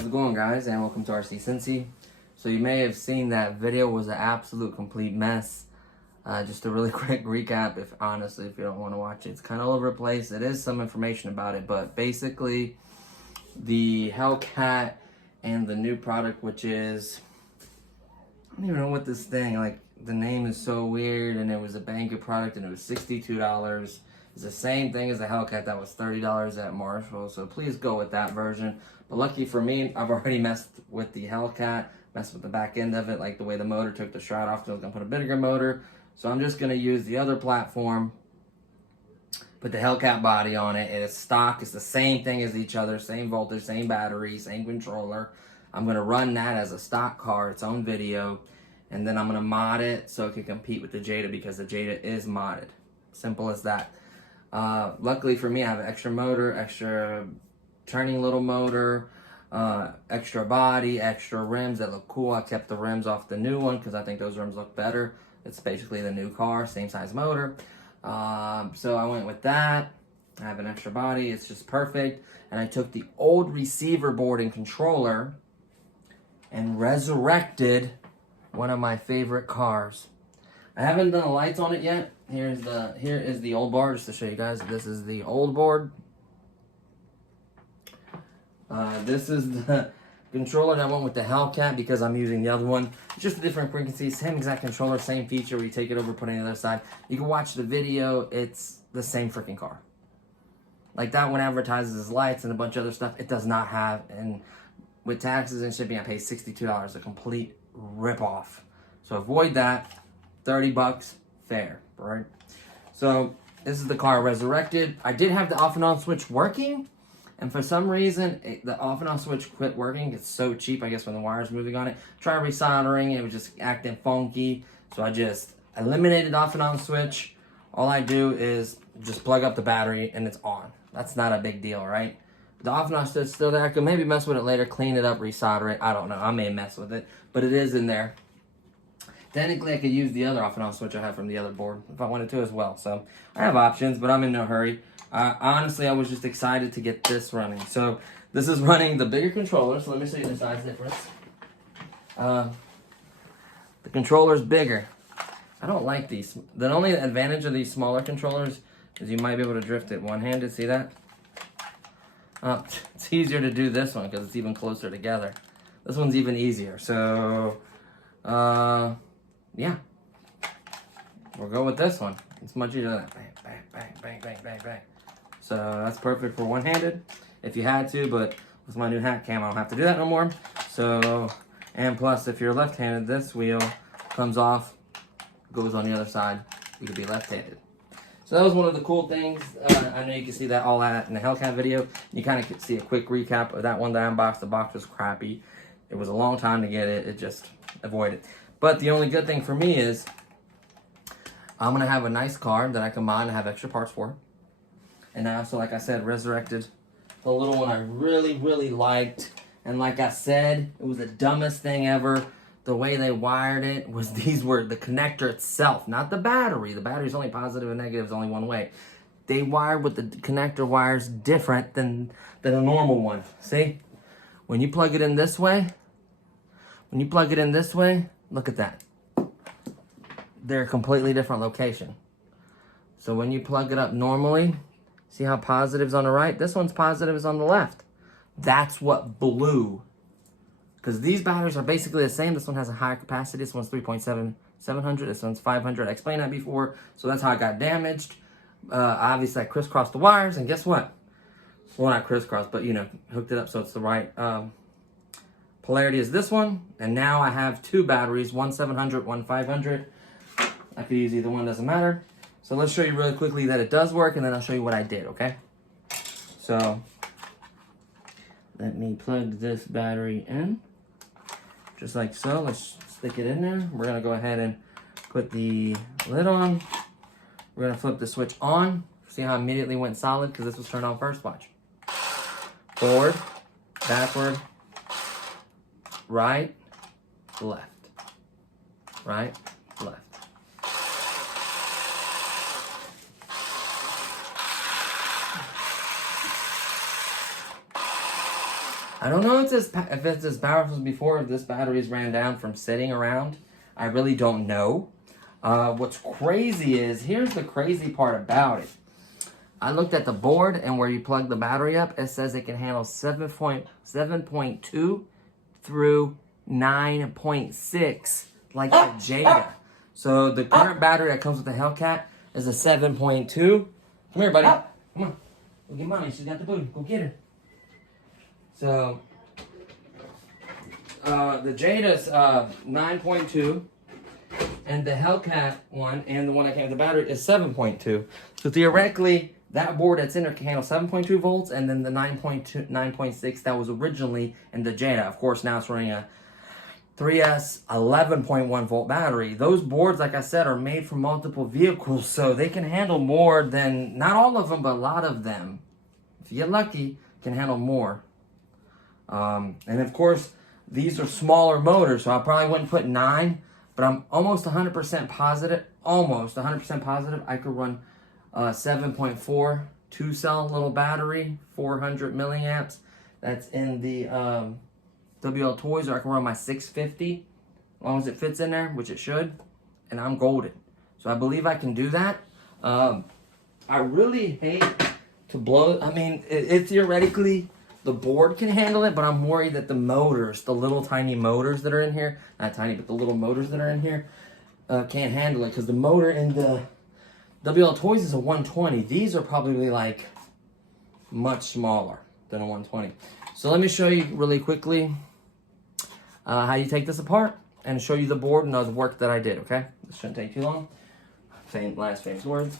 How's it going, guys, and welcome to RC Cincy. So you may have seen that video was an absolute complete mess. Just a really quick recap, if you don't want to watch it. It's kind of all over the place. It is some information about it, but basically the Hellcat and the new product, which is, I don't even know what this thing, like the name is so weird, and it was a Banggood product and it was $62. It's the same thing as the Hellcat that was $30 at Marshall, so please go with that version. But lucky for me, I've already messed with the Hellcat, messed with the back end of it, like the way the motor took the shroud off, because I was going to put a bigger motor. So I'm just going to use the other platform, put the Hellcat body on it. It's stock. It's the same thing as each other, same voltage, same battery, same controller. I'm going to run that as a stock car, its own video, and then I'm going to mod it so it can compete with the Jada, because the Jada is modded. Simple as that. Luckily for me, I have an extra motor, extra turning little motor, extra body, extra rims that look cool. I kept the rims off the new one because I think those rims look better. It's basically the new car, same size motor. So I went with that. I have an extra body. It's just perfect. And I took the old receiver board and controller and resurrected one of my favorite cars. I haven't done the lights on it yet. Here is the old board, just to show you guys. This is the old board. This is the controller that went with the Hellcat because I'm using the other one. It's just a different frequency, same exact controller, same feature where you take it over, put it on the other side. You can watch the video, it's the same freaking car. Like that one advertises as lights and a bunch of other stuff. It does not have, and with taxes and shipping, I pay $62, a complete rip-off. So avoid that. 30 bucks, fair, right? So this is the car resurrected. I did have the off and on switch working, and for some reason, the off and on switch quit working. It's so cheap, I guess, when the wire's moving on it. Try resoldering, it was just acting funky. So I just eliminated the off and on switch. All I do is just plug up the battery and it's on. That's not a big deal, right? The off and on switch is still there. I could maybe mess with it later, clean it up, resolder it. I don't know, I may mess with it, but it is in there. Technically, I could use the other off and on switch I have from the other board if I wanted to as well. So I have options, but I'm in no hurry. Honestly, I was just excited to get this running. So this is running the bigger controller. So let me show you the size difference. The controller's bigger. I don't like these. The only advantage of these smaller controllers is you might be able to drift it one-handed. See that? It's easier to do this one because it's even closer together. This one's even easier. So, yeah. We'll go with this one. It's much easier than that. Bang, bang, bang, bang, bang, bang, bang. So that's perfect for one-handed if you had to, but with my new hat cam, I don't have to do that no more. So, and plus, if you're left-handed, this wheel comes off, goes on the other side. You could be left-handed. So that was one of the cool things. I know you can see that all that in the Hellcat video. You kind of could see a quick recap of that one that I unboxed. The box was crappy. It was a long time to get it. It just avoided. But the only good thing for me is I'm going to have a nice car that I can mod and have extra parts for. And I also, like I said, resurrected the little one I really, really liked. And like I said, it was the dumbest thing ever. The way they wired it was these were the connector itself, not the battery. The battery's only positive and negative is only one way. They wired with the connector wires different than a normal one. See? When you plug it in this way, look at that. They're a completely different location. So when you plug it up normally, see how positive's on the right? This one's positive is on the left. That's what blew. Because these batteries are basically the same. This one has a higher capacity. This one's 3.700. This one's 500. I explained that before. So that's how it got damaged. Obviously, I crisscrossed the wires. And guess what? Well, not crisscrossed, but, you know, hooked it up so it's the right polarity is this one. And now I have two batteries, one 700, one 500. I could use either one, doesn't matter. So let's show you really quickly that it does work, and then I'll show you what I did, okay? So let me plug this battery in, just like so. Let's stick it in there. We're gonna go ahead and put the lid on. We're gonna flip the switch on. See how it immediately went solid? Because this was turned on first, watch. Forward, backward, right, left, right, left. I don't know if it's as powerful as before, if this battery's ran down from sitting around. I really don't know. What's crazy is, here's the crazy part about it. I looked at the board, and where you plug the battery up, it says it can handle 7.2 through 9.6, like the Jada. So the current battery that comes with the Hellcat is a 7.2. Come here, buddy. Come on. Go get mommy. She's got the booty. Go get her. So, the Jada's 9.2, and the Hellcat one, and the one that came with the battery, is 7.2. So theoretically, that board that's in there can handle 7.2 volts, and then the 9.6 that was originally in the Jada. Of course, now it's running a 3S 11.1 volt battery. Those boards, like I said, are made for multiple vehicles, so they can handle more than, not all of them, but a lot of them, if you get lucky, can handle more. And of course, these are smaller motors, so I probably wouldn't put 9, but I'm almost 100% positive, I could run 7.4 2-cell little battery, 400 milliamps. That's in the WL Toys, or I can run my 650, as long as it fits in there, which it should, and I'm golden. So I believe I can do that. I really hate to blow, I mean, it theoretically, the board can handle it, but I'm worried that the motors, the little tiny motors that are in here, not tiny, but the little motors that are in here, can't handle it, because the motor in the WL Toys is a 120. These are probably like much smaller than a 120. So let me show you really quickly how you take this apart and show you the board and the work that I did, okay? This shouldn't take too long. Last famous words.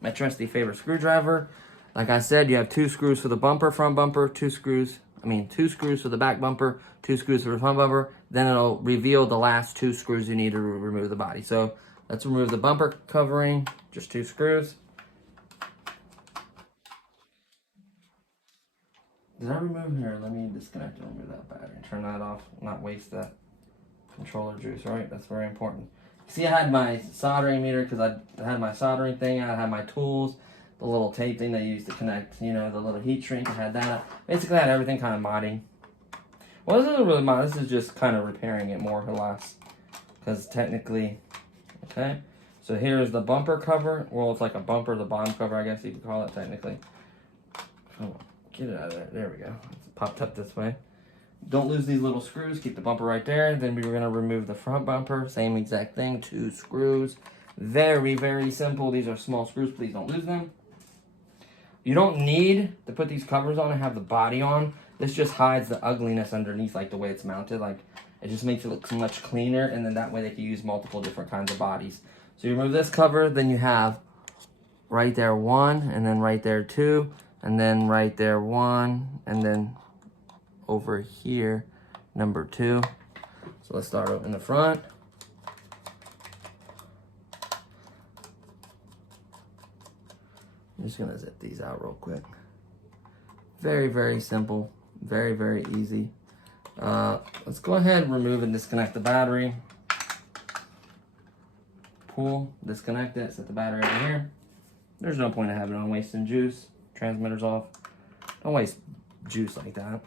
My trusty favorite screwdriver. Like I said, you have 2 screws for the bumper, front bumper, 2 screws for the back bumper, 2 screws for the front bumper. Then it'll reveal the last 2 screws you need to remove the body. So let's remove the bumper covering, just 2 screws. Did I remove here? Let me disconnect and remove that battery. Turn that off, not waste that controller juice, right? That's very important. See, I had my soldering meter because I had my soldering thing, I had my tools. The little tape thing they used to connect, you know, the little heat shrink. I had that. Basically, I had everything kind of modding. Well, this isn't really mod. This is just kind of repairing it more or less. Because technically, okay. So here's the bumper cover. Well, it's like a bumper, the bottom cover, I guess you could call it technically. Oh, get it out of there. There we go. It's popped up this way. Don't lose these little screws. Keep the bumper right there. Then we're going to remove the front bumper. Same exact thing. 2 screws. Very, very simple. These are small screws. Please don't lose them. You don't need to put these covers on and have the body on. This just hides the ugliness underneath, like the way it's mounted. Like, it just makes it look much cleaner, and then that way they can use multiple different kinds of bodies. So you remove this cover, then you have right there 1, and then right there 2, and then right there 1, and then over here, number 2. So let's start in the front. I'm just gonna zip these out real quick. Very, very simple. Very, very easy. Let's go ahead and remove and disconnect the battery. Pull, disconnect it, set the battery over here. There's no point in having it on wasting juice. Transmitter's off. Don't waste juice like that.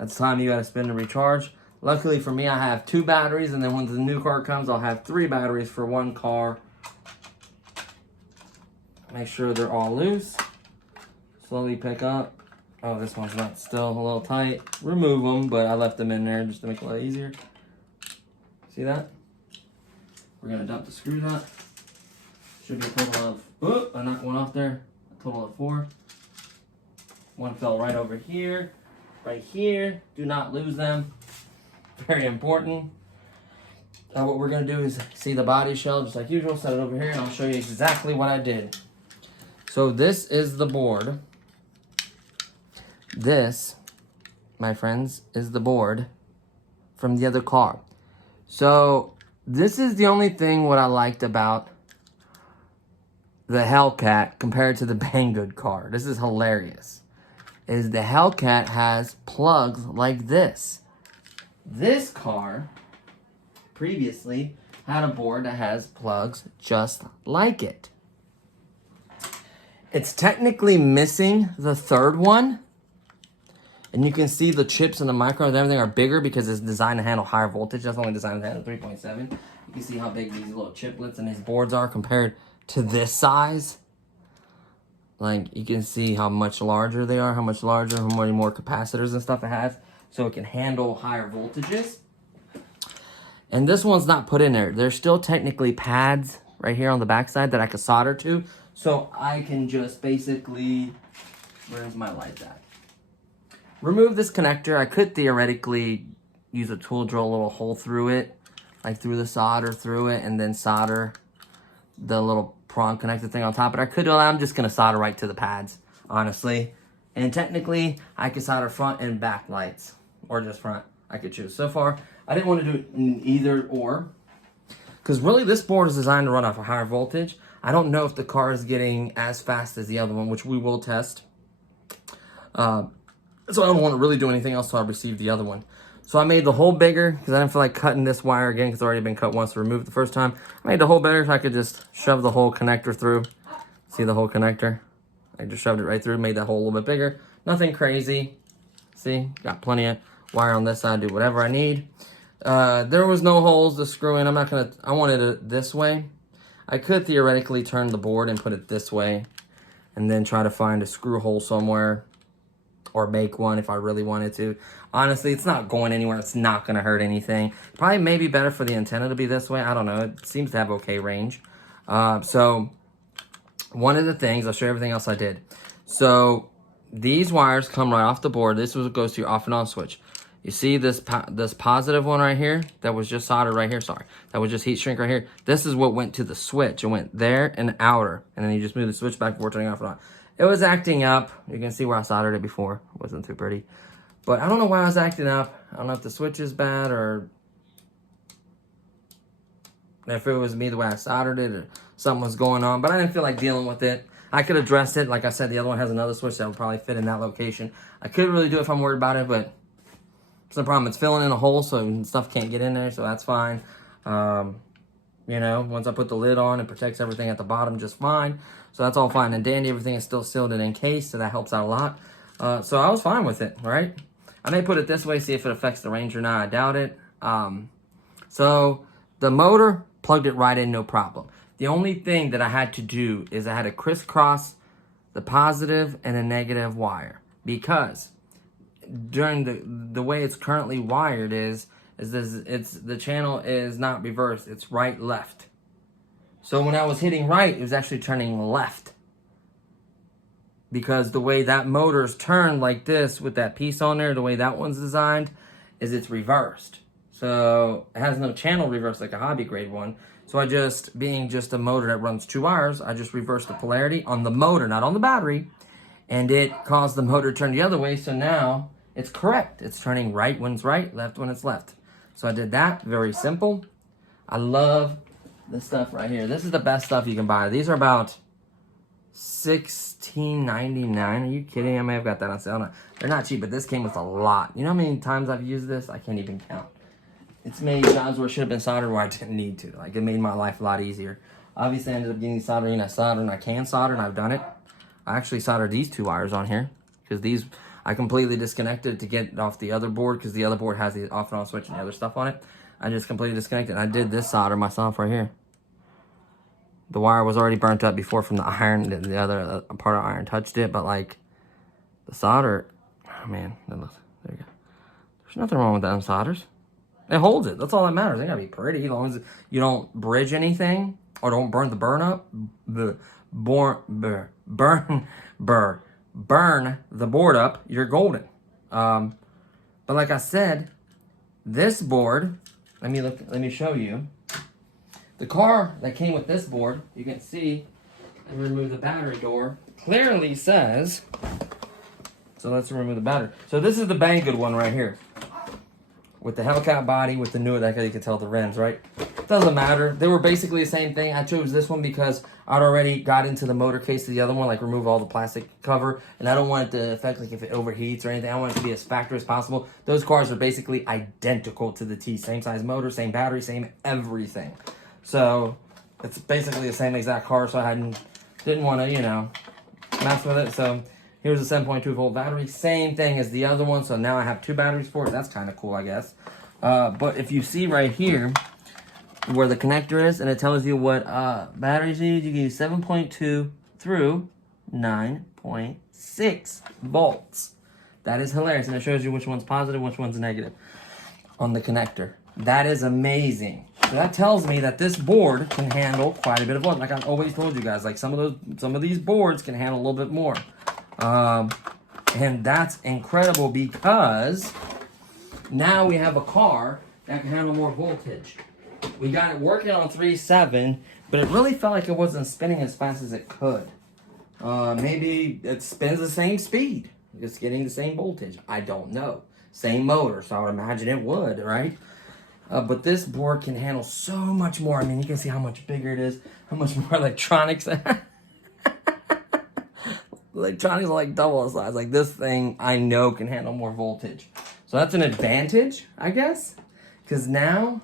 That's the time you gotta spend to recharge. Luckily for me, I have 2 batteries, and then when the new car comes, I'll have 3 batteries for 1 car. Make sure they're all loose. Slowly pick up. Oh, this one's not still a little tight. Remove them, but I left them in there just to make it a little easier. See that? We're gonna dump the screws out. Should be a total of, I knocked one off there. A total of 4. One fell right over here, right here. Do not lose them. very important. What we're going to do is see the body shell just like usual. Set it over here and I'll show you exactly what I did. So this is the board. This, my friends, is the board from the other car. So this is the only thing what I liked about the Hellcat compared to the Banggood car. This is hilarious. Is the Hellcat has plugs like this. This car previously had a board that has plugs just like it. It's technically missing the third one. And you can see the chips and the micros and everything are bigger because it's designed to handle higher voltage. That's only designed to handle 3.7. You can see how big these little chiplets and these boards are compared to this size. Like, you can see how much larger they are, how much larger, how many more capacitors and stuff it has. So it can handle higher voltages. And this one's not put in there. There's still technically pads right here on the backside that I can solder to. So I can just basically, where's my light at? Remove this connector. I could theoretically use a tool, drill a little hole through it, like through the solder through it, and then solder the little prong connector thing on top. But I could do that. I'm just going to solder right to the pads, honestly. And technically, I could solder front and back lights, or just front. I could choose. So far, I didn't want to do it in either or, because really this board is designed to run off a higher voltage. I don't know if the car is getting as fast as the other one, which we will test. So I don't want to really do anything else until I receive the other one. So I made the hole bigger because I didn't feel like cutting this wire again because it's already been cut once to remove the first time. I made the hole bigger so I could just shove the whole connector through. See the whole connector? I just shoved it right through, made that hole a little bit bigger. Nothing crazy. See, got plenty of wire on this side, do whatever I need. There was no holes to screw in. I wanted it this way. I could theoretically turn the board and put it this way and then try to find a screw hole somewhere or make one if I really wanted to. Honestly, it's not going anywhere. It's not going to hurt anything. Probably maybe better for the antenna to be this way. I don't know. It seems to have okay range. So one of the things, I'll show you everything else I did. So these wires come right off the board. This is what goes to your off and on switch. You see this positive one right here that was just soldered right here, sorry. That was just heat shrink right here. This is what went to the switch. It went there and outer. And then you just move the switch back and forth, turning off and on. It was acting up. You can see where I soldered it before. It wasn't too pretty. But I don't know why I was acting up. I don't know if the switch is bad or if it was me the way I soldered it or something was going on. But I didn't feel like dealing with it. I could address it. Like I said, the other one has another switch that would probably fit in that location. I could really do it if I'm worried about it, but it's no problem. It's filling in a hole so stuff can't get in there, so that's fine. You know, once I put the lid on, it protects everything at the bottom just fine. So that's all fine and dandy. Everything is still sealed and encased, so that helps out a lot. So I was fine with it, right? I may put it this way, see if it affects the range or not. I doubt it. So the motor, plugged it right in, no problem. The only thing that I had to do is I had to crisscross the positive and the negative wire, because during the way it's currently wired is the channel is not reversed, it's right left. So when I was hitting right, it was actually turning left, because the way that motor's turned like this with that piece on there, the way that one's designed is it's reversed. So it has no channel reverse like a hobby grade one. So I just, being just a motor that runs 2 wires, I just reversed the polarity on the motor, not on the battery, and it caused the motor to turn the other way. So now it's correct. It's turning right when it's right, left when it's left. So I did that, very simple. I love this stuff right here. This is the best stuff you can buy. These are about $16.99. Are you kidding? I may have got that on sale. They're not cheap, but this came with a lot. You know how many times I've used this? I can't even count. It's made times where it should have been soldered where I didn't need to. Like, it made my life a lot easier. Obviously, I ended up getting soldering. I soldered and I can solder, and I've done it. I actually soldered these 2 wires on here, because these I completely disconnected to get off the other board, because the other board has the off and on switch and the other stuff on it. I just completely disconnected. I did this solder myself right here. The wire was already burnt up before from the iron. The other part of iron touched it, but like the solder, oh man, there you go. There's nothing wrong with that in solders. It holds it. That's all that matters. It gotta be pretty, as long as you don't bridge anything or don't burn the burn up. Burn the board up. You're golden. But like I said, This board, let me show you. The car that came with this board, you can see, and remove the battery door, clearly says, so let's remove the battery. So this is the Banggood one right here. With the Hellcat body, with the new, that you can tell the rims, right? Doesn't matter. They were basically the same thing. I chose this one because I'd already got into the motor case of the other one, like remove all the plastic cover, and I don't want it to affect, like if it overheats or anything. I want it to be as factory as possible. Those cars are basically identical to the T. Same size motor, same battery, same everything. So it's basically the same exact car, so I didn't want to, you know, mess with it. So here's a 7.2 volt battery, same thing as the other one. So now I have two batteries for it. That's kind of cool, I guess. But if you see right here where the connector is, and it tells you what batteries you use, you can use 7.2 through 9.6 volts. That is hilarious, and it shows you which one's positive, which one's negative on the connector. That is amazing. So that tells me that this board can handle quite a bit of voltage. Like I've always told you guys, like some of these boards can handle a little bit more. And that's incredible because now we have a car that can handle more voltage. We got it working on 3.7, but it really felt like it wasn't spinning as fast as it could. Maybe it spins the same speed. It's getting the same voltage. I don't know. Same motor, so I would imagine it would, right? But this board can handle so much more. I mean, you can see how much bigger it is, how much more electronics. Electronics are like double the size. Like this thing, I know can handle more voltage. So that's an advantage, I guess. Because now,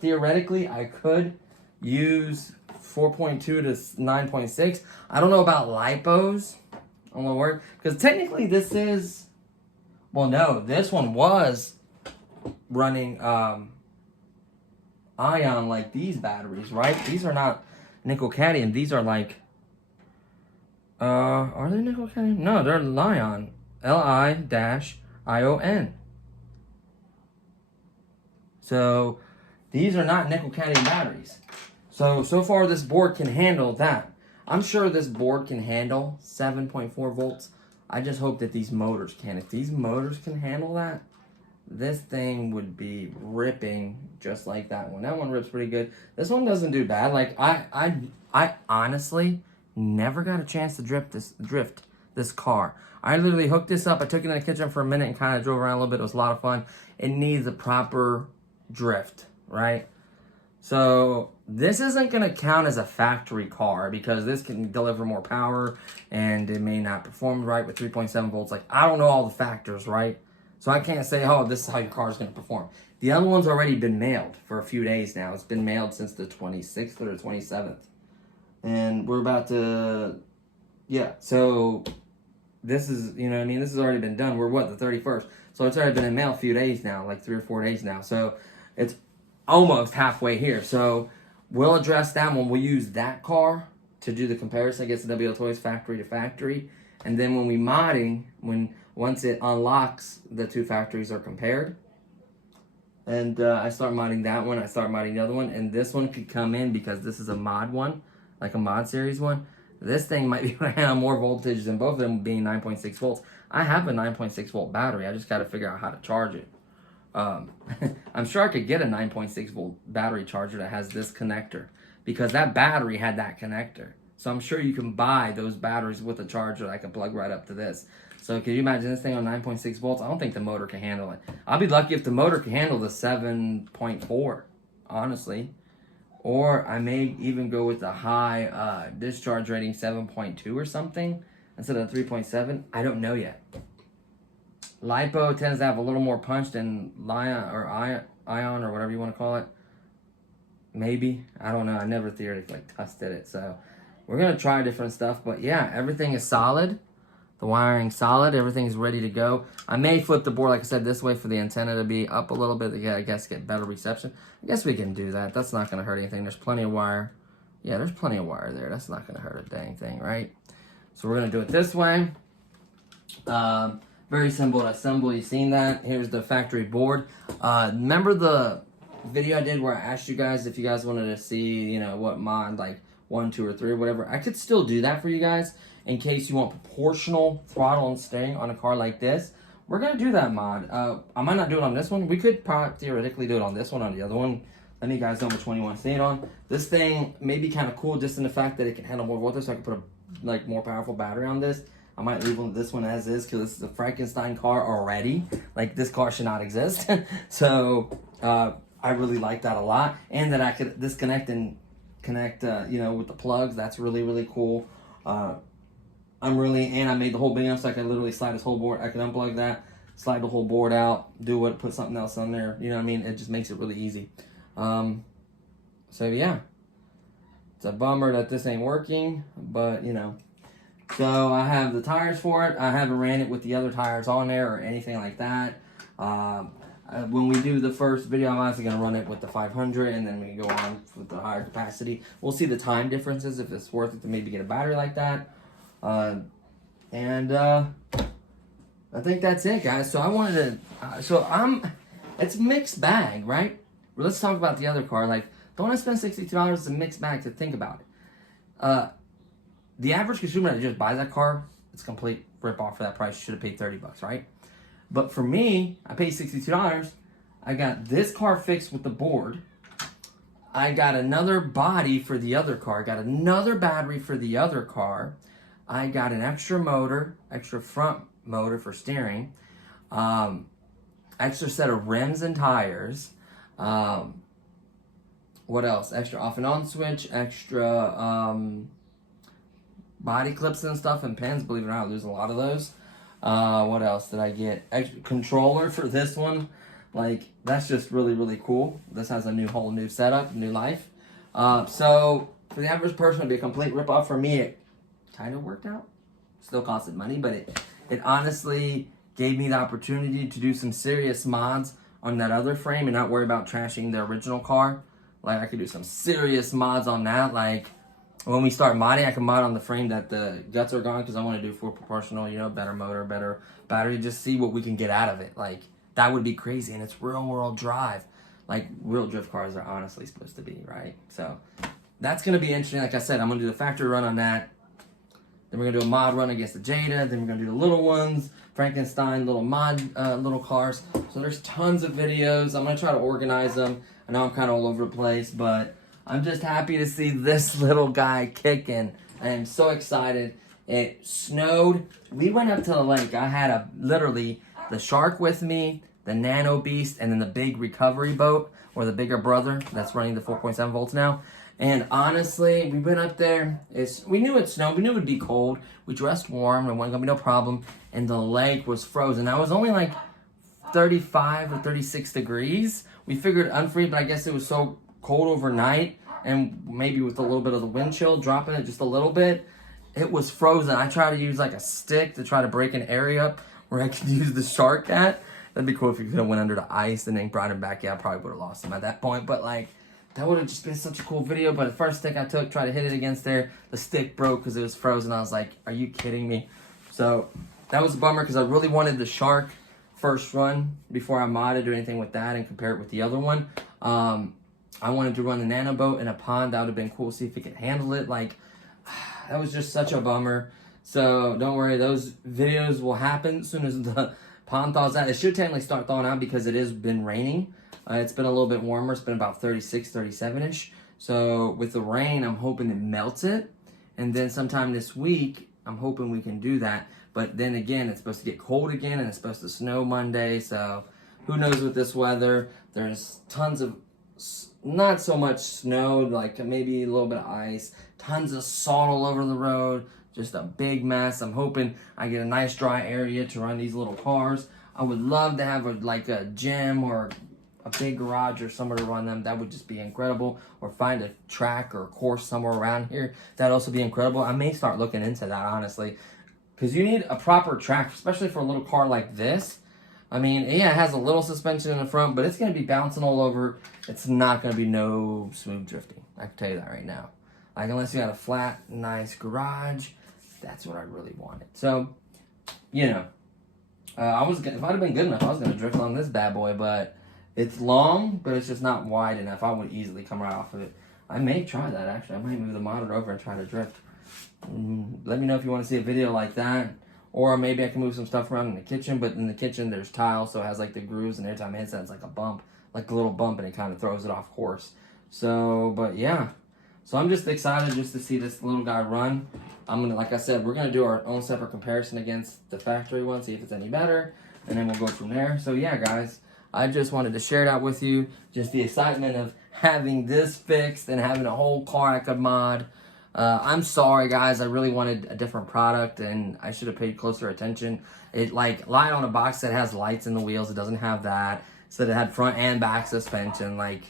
theoretically, I could use 4.2 to 9.6. I don't know about lipos. I don't know where. Because technically this is, well, no, this one was running ion like these batteries, right? These are not nickel cadmium. These are like, are they nickel cadmium? No, they're Li-ion. Li-ion. So these are not nickel cadmium batteries. So far this board can handle that. I'm sure this board can handle 7.4 volts. I just hope that these motors can. If these motors can handle that, this thing would be ripping just like that one. That one rips pretty good. This one doesn't do bad. Like I honestly never got a chance to drift this car. I literally hooked this up. I took it in the kitchen for a minute and kind of drove around a little bit. It was a lot of fun. It needs a proper drift, right? So this isn't going to count as a factory car because this can deliver more power and it may not perform right with 3.7 volts. Like, I don't know all the factors, right? So I can't say, oh, this is how your car is going to perform. The other one's already been mailed for a few days now. It's been mailed since the 26th or the 27th. And we're about to, yeah, so this is, you know what I mean? This has already been done. We're what, the 31st? So it's already been in mail a few days now, like 3 or 4 days now. So it's almost halfway here. So we'll address that one. We'll use that car to do the comparison against the WL Toys factory to factory. And then when we modding, once it unlocks, the two factories are compared. And I start modding that one. I start modding the other one. And this one could come in because this is a mod one, like a mod series one. This thing might be able to handle more voltage than both of them being 9.6 volts. I have a 9.6 volt battery. I just got to figure out how to charge it. I'm sure I could get a 9.6 volt battery charger that has this connector because that battery had that connector. So I'm sure you can buy those batteries with a charger that I can plug right up to this. So can you imagine this thing on 9.6 volts? I don't think the motor can handle it. I'll be lucky if the motor can handle the 7.4, honestly. Or I may even go with the high discharge rating 7.2 or something instead of 3.7. I don't know yet. Lipo tends to have a little more punch than ion or whatever you want to call it. Maybe. I don't know. I never theoretically tested it. So we're going to try different stuff. But yeah, everything is solid. The wiring's solid. Everything's ready to go. I may flip the board, like I said, this way for the antenna to be up a little bit. I guess get better reception. I guess we can do that. That's not going to hurt anything. There's plenty of wire. Yeah, there's plenty of wire there. That's not going to hurt a dang thing, right? So we're going to do it this way. Very simple to assemble. You've seen that. Here's the factory board. Remember the video I did where I asked you guys if you guys wanted to see, you know, what mod, like 1, 2, or 3 or whatever. I could still do that for you guys in case you want proportional throttle and steering on a car like this, we're going to do that mod. I might not do it on this one. We could probably theoretically do it on this one, on the other one. Let me guys know which one you want to see it on. This thing may be kind of cool just in the fact that it can handle more voltage, so I can put a like more powerful battery on this. I might leave this one as is because this is a Frankenstein car already. Like, this car should not exist. So I really like that a lot, and that I could disconnect and connect you know, with the plugs. That's really, really cool. And I made the whole big enough so I can literally slide this whole board. I can unplug that, slide the whole board out, put something else on there. You know what I mean? It just makes it really easy. So yeah, it's a bummer that this ain't working, but you know. So I have the tires for it. I haven't ran it with the other tires on there or anything like that. When we do the first video, I'm actually going to run it with the 500, and then we can go on with the higher capacity. We'll see the time differences, if it's worth it to maybe get a battery like that. I think that's it, guys. So I wanted to, it's a mixed bag, right? Well, let's talk about the other car. Like, don't I spend $62? It's a mixed bag to think about it. The average consumer that just buys that car, it's a complete rip off for that price. You should have paid $30, right? But for me, I paid $62. I got this car fixed with the board. I got another body for the other car. I got another battery for the other car. I got an extra motor, extra front motor for steering. Extra set of rims and tires. What else? Extra off and on switch. Extra body clips and stuff and pins. Believe it or not, there's a lot of those. What else did I get? Extra controller for this one. Like, that's just really, really cool. This has a whole new setup, new life. So for the average person, it'd be a complete ripoff. For me, it kind of worked out. Still costed money, but it honestly gave me the opportunity to do some serious mods on that other frame and not worry about trashing the original car. Like, I could do some serious mods on that. Like, when we start modding, I can mod on the frame that the guts are gone because I want to do full proportional, you know, better motor, better battery, just see what we can get out of it. Like, that would be crazy, and it's real world drive. Like, real drift cars are honestly supposed to be, right? So, that's going to be interesting. Like I said, I'm going to do the factory run on that. Then we're going to do a mod run against the Jada. Then we're going to do the little ones, Frankenstein, little mod, little cars. So, there's tons of videos. I'm going to try to organize them. I know I'm kind of all over the place, but I'm just happy to see this little guy kicking. I am so excited. It snowed. We went up to the lake. I had literally the shark with me, the nano beast, and then the big recovery boat, or the bigger brother that's running the 4.7 volts now. And honestly, we went up there. We knew it snowed. We knew it would be cold. We dressed warm. There wasn't going to be no problem. And the lake was frozen. Now, it was only like 35 or 36 degrees. We figured unfreeze, but I guess it was so cold overnight, and maybe with a little bit of the wind chill dropping it just a little bit, it was frozen. I tried to use like a stick to try to break an area up where I could use the shark at. That'd be cool if you could have went under the ice and then brought him back. Yeah, I probably would have lost him at that point, but like, that would have just been such a cool video. But the first stick I took, tried to hit it against there, the stick broke because it was frozen. I was like, are you kidding me? So that was a bummer because I really wanted the shark first run before I modded or anything with that and compare it with the other one. I wanted to run the nano boat in a pond. That would have been cool to see if it could handle it. Like, that was just such a bummer. So don't worry, those videos will happen as soon as the pond thaws out. It should technically start thawing out because it has been raining. It's been a little bit warmer. It's been about 36, 37-ish. So with the rain, I'm hoping it melts it. And then sometime this week, I'm hoping we can do that. But then again, it's supposed to get cold again, and it's supposed to snow Monday. So who knows with this weather. There's tons of, not so much snow, like maybe a little bit of ice. Tons of salt all over the road. Just a big mess. I'm hoping I get a nice dry area to run these little cars. I would love to have like a gym or a big garage or somewhere to run them. That would just be incredible. Or find a track or a course somewhere around here. That'd also be incredible. I may start looking into that, honestly. Because you need a proper track, especially for a little car like this. I mean, yeah, it has a little suspension in the front, but it's going to be bouncing all over. It's not going to be no smooth drifting. I can tell you that right now. Like, unless you had a flat, nice garage, that's what I really wanted. So, you know, if I'd have been good enough, I was going to drift on this bad boy, but it's long, but it's just not wide enough. I would easily come right off of it. I may try that, actually. I might move the monitor over and try to drift. Let me know if you want to see a video like that, Or maybe I can move some stuff around in the kitchen, but in the kitchen there's tile, so it has like the grooves, and every time it hits that, it's like a bump, like a little bump, and it kind of throws it off course. So, but yeah. So I'm just excited just to see this little guy run. I'm gonna, like I said, we're gonna do our own separate comparison against the factory one, see if it's any better, and then we'll go from there. So yeah, guys, I just wanted to share that with you. Just the excitement of having this fixed and having a whole car I could mod. I'm sorry, guys. I really wanted a different product, and I should have paid closer attention. It like lied on a box that has lights in the wheels. It doesn't have that. Said it had front and back suspension. Like,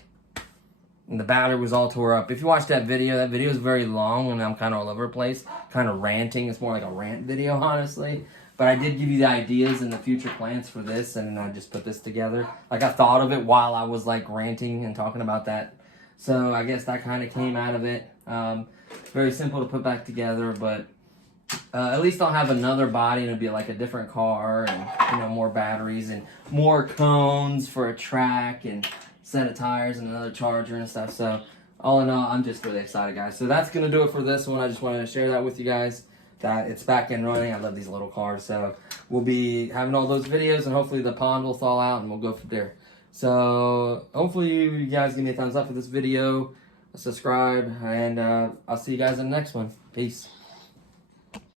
and the battery was all tore up. If you watch that video is very long, and I'm kind of all over the place, kind of ranting. It's more like a rant video, honestly. But I did give you the ideas and the future plans for this, and I just put this together. Like, I thought of it while I was like ranting and talking about that. So I guess that kind of came out of it. Very simple to put back together, but at least I'll have another body, and it'll be like a different car, and you know, more batteries and more cones for a track and set of tires and another charger and stuff. So all in all, I'm just really excited, guys. So that's gonna do it for this one. I just wanted to share that with you guys, that it's back and running. I love these little cars. So we'll be having all those videos, and hopefully the pond will thaw out, and we'll go from there. So hopefully you guys give me a thumbs up for this video, subscribe, and I'll see you guys in the next one. Peace.